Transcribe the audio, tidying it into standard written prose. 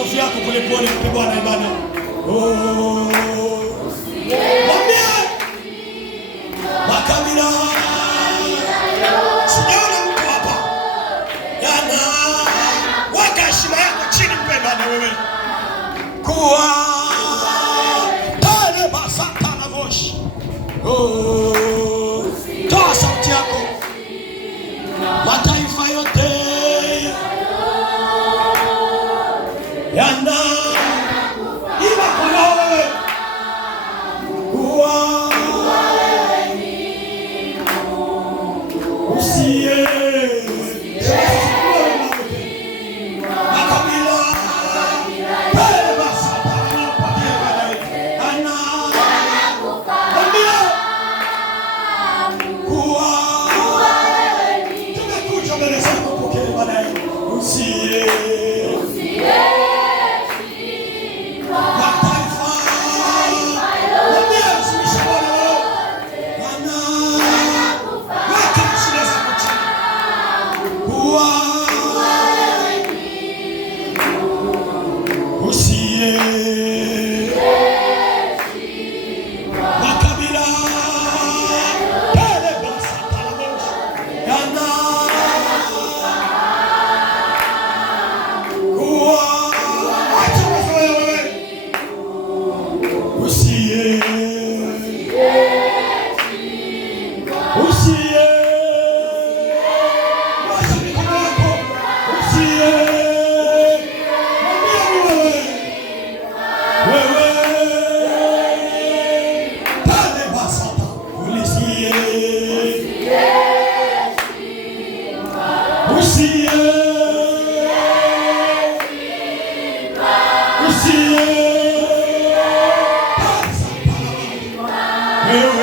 makofi yako polepole kwa Bwana ibada. Oh. Mwambie makabila. Sijaona mtu hapa. Yana weka heshima yako chini mpendwa na wewe. Kuwa pale basata na moshi. Oh. Toa sauti yako. Mataifa yote yana iba kwa wewe. Kuwa usiye makabila pale basata na patia baadaye ana ambia kuwa tumekuja mbele zako pokea baadaye usiye Wewe